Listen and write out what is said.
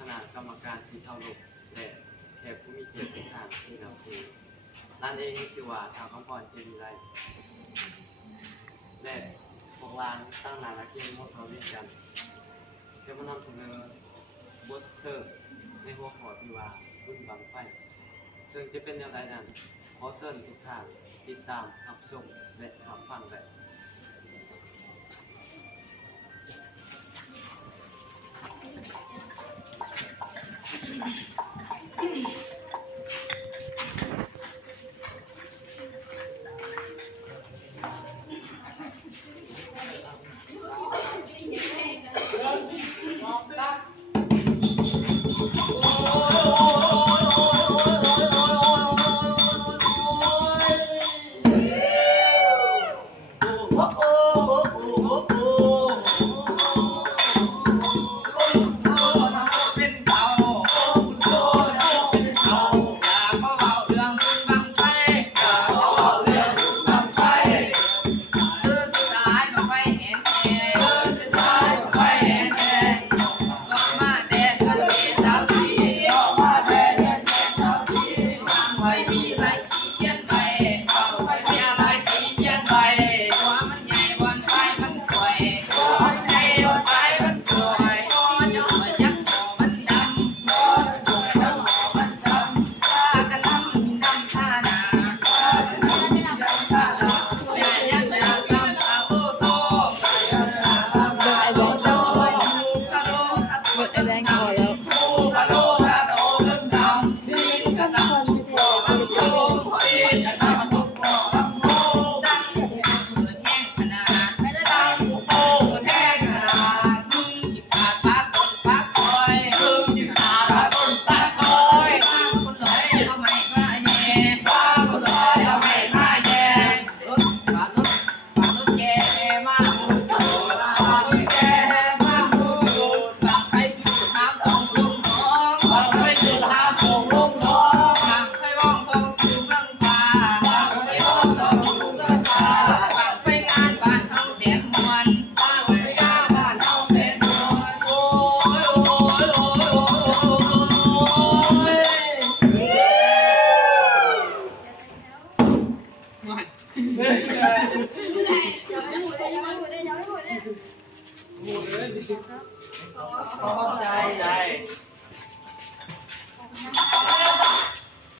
คณะกรรมการที่เคารพและแขกผู้มีเกียรติทุกท่านที่นับถือนั่นเองชื่อว่าท้าวคำพรเจดีไลและพวกลานตั้งนานและเคียงโมซอวิกันจะมานำเสนอบทเสิร์ฟในหัวข้อที่ว่าบุญบังไฟซึ่งจะเป็นอย่างไรนั้นขอเชิญทุกท่านติดตามรับชมและรับฟังได้โอ้